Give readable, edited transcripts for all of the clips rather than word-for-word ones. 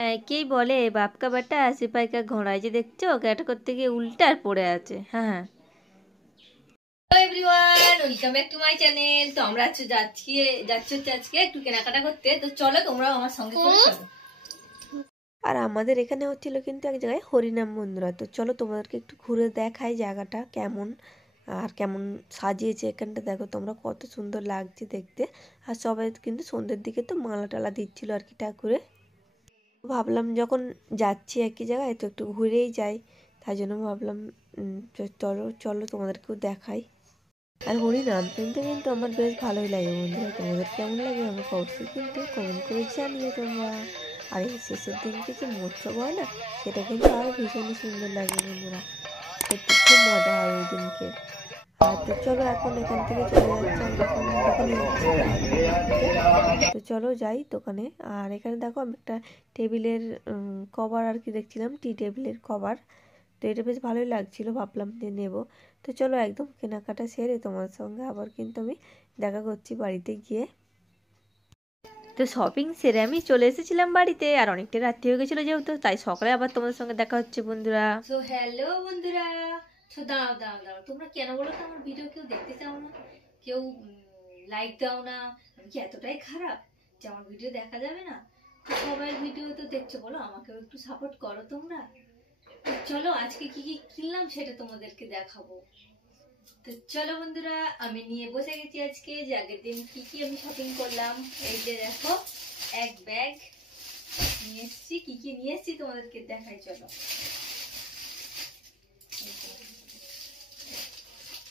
একেই বলে বাপকা বাটা সিপাই কা ঘোড়া। এই যে দেখছো ক্যাটা করতে গিয়ে উল্টার পড়ে আছে। হ্যাঁ হ্যাঁ, hello everyone, welcome back to my channel. তো আমরা যাচ্ছি আজকে একটু কেনাকাটা করতে। তো চলো তোমরাও আমার সঙ্গে করে চলো। আর আমাদের এখানে হচ্ছিল কিন্তু এক জায়গায় হরিনাম বন্ধুরা। তো চলো তোমাদেরকে একটু ঘুরে দেখাই জায়গাটা কেমন আর কেমন সাজিয়েছে। এখানটা দেখো তোমরা, কত সুন্দর লাগছে দেখতে। আর সবাই কিন্তু সন্ধ্যের দিকে তো মালা টালা দিচ্ছিল আর কি ঠাকুরে। ভাবলাম যখন যাচ্ছি একই জায়গায় তো একটু ঘুরেই যাই, তাই জন্য ভাবলাম চলো চলো তোমাদেরকেও দেখাই। আর হরিনাম শুনতে কিন্তু আমার বেশ ভালোই লাগে বন্ধুরা। তোমাদের কেমন লাগে আমাকে অবশ্যই কিন্তু কমেন্ট করে জানিও তোমরা। আর এই শেষের দিনকে যে মৎস্য হয় না, সেটা কিন্তু আরও ভীষণই সুন্দর লাগে বন্ধুরা। সত্যি খুব মজা হয় ওই দিনকে। আর তো চলো এখন এখান থেকে চলে যাচ্ছি, আমরা এখন দোকানে যাচ্ছি তো চলো যাই দোকানে। আর এখানে দেখো আমি একটা টেবিলের কভার আর কি দেখছিলাম, টি টেবিলের কভার। তো এটা বেশ ভালোই লাগছিল, ভাবলাম যে নেব। তো চলো একদম কেনাকাটা সেরে তোমার সঙ্গে আবার কিন্তু আমি দেখা করছি বাড়িতে গিয়ে। তো শপিং সেরে আমি চলে এসেছিলাম বাড়িতে, আর অনেকটা রাত্রি হয়ে গেছিলো যেহেতু, তাই সকালে আবার তোমাদের সঙ্গে দেখা হচ্ছে বন্ধুরা। তো হ্যালো বন্ধুরা। তো দাঁড়াও দাঁড়াও দাঁড়াও, তোমরা কেন বলো তো আমার ভিডিও কেউ দেখতে চাও না, কেউ লাইক দাও না? আমি কি এতটাই খারাপ যে আমার ভিডিও দেখা যাবে না? তো সবাই ভিডিও তো দেখছো, বলো আমাকেও একটু সাপোর্ট করো তোমরা। তো চলো আজকে কি কি কিনলাম সেটা তোমাদেরকে দেখাবো। তো চলো বন্ধুরা, আমি নিয়ে বসে গেছি আজকে যে আগের দিন কি কি আমি শপিং করলাম। এই যে দেখো এক ব্যাগ নিয়ে এসছি, কি কি নিয়ে এসছি তোমাদেরকে দেখাই চলো।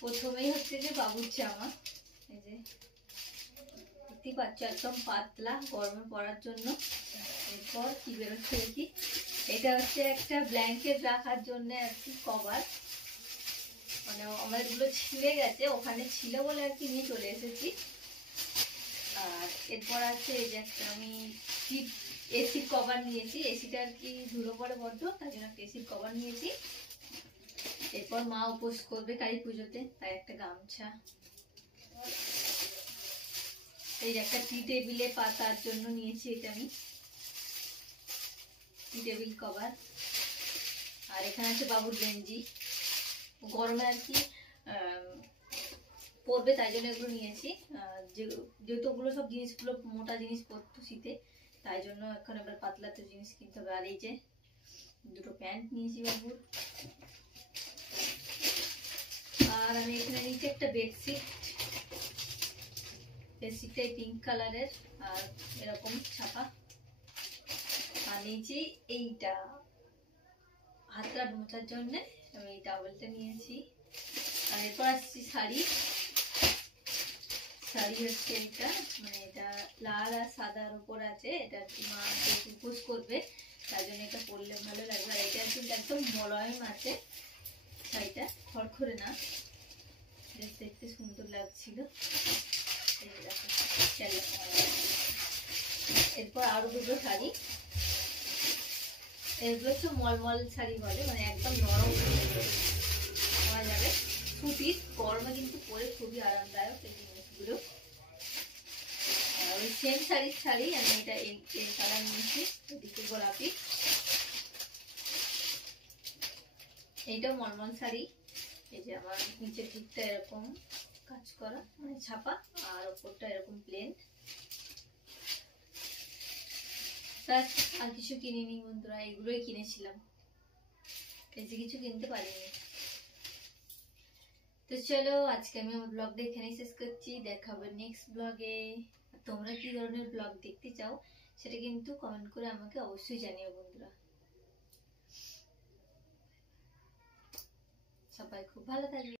প্রথমেই হচ্ছে যে বাবুর জামা, এই যে দেখতে পাচ্ছ একদম পাতলা, গরমে পরার জন্য। এরপর কি বেরোচ্ছে কি, এটা হচ্ছে একটা ব্ল্যাঙ্কেট রাখার জন্য আর কি কভার, মানে আমার এগুলো ছিঁড়ে গেছে, ওখানে ছিল বলে আর কি নিয়ে চলে এসেছি। আর এরপর আছে এই যে একটা আমি এসির কভার নিয়েছি, এসিটা আর কি ধুলো পড়ে বড্ড, তাই জন্য একটা এসির কভার নিয়েছি। এরপর মা উপোস করবে কালী পুজোতে, তাই একটা গামছা। এই যে একটা টি টেবিলে পাতার জন্য নিয়েছি, এটা আমি টি টেবিল কভার। আর এখানে আছে বাবুর গেঞ্জি, গরমে আর কি পরবে, তাই জন্য এগুলো নিয়েছি। যেহেতু ওগুলো সব জিনিসগুলো মোটা জিনিস পরতো শীতে, তাই জন্য এখন এবার পাতলা তো জিনিস কিনতে হবে। আর এই যে দুটো প্যান্ট নিয়েছি বাবুর। আর আমি এখানে নিয়েছি একটা বেডশিট, বেডশিটটাই পিঙ্ক কালারের আর এরকম ছাপা। আর নিয়েছি এইটা হাতটা মোছার জন্য, আমি এই টাওয়েলটা নিয়েছি। আর এরপর আসছি শাড়ি। শাড়ি হচ্ছে এটা, মানে এটা লাল আর সাদার উপর আছে, এটা মা উপোস করবে, তার জন্য এটা পরলে ভালো লাগবে। আর এটা কিন্তু একদম মোলায়েম আছে শাড়িটা, খড়খড়ে না, বেশ দেখতে সুন্দর লাগছিল। এরপর আরো দুটো শাড়ি, এগুলো হচ্ছে মলমল শাড়ি বলে, মানে একদম নরম পাওয়া যাবে, সুতির, গরমে কিন্তু পরে খুবই আরামদায়ক এই জিনিসগুলো। ওই সেম শাড়ি আমি এটা এই কালার নিয়েছি, এদিকে গোলাপি। এইটা মলমল শাড়ি, এই যে আমার নিচের দিকটা এরকম কাজ করা, মানে ছাপা, আর ওপরটা এরকম প্লেন। আর কিছু কিনিনি বন্ধুরা, এগুলোই কিনেছিলাম, বেশি কিছু কিনতে পারিনি। তো চলো আজকে আমি আমার ব্লগটা এখানেই শেষ করছি, দেখা হবে নেক্সট ব্লগে। তোমরা কি ধরনের ব্লগ দেখতে চাও সেটা কিন্তু কমেন্ট করে আমাকে অবশ্যই জানিও বন্ধুরা। সবাই খুব ভালো থাকবে।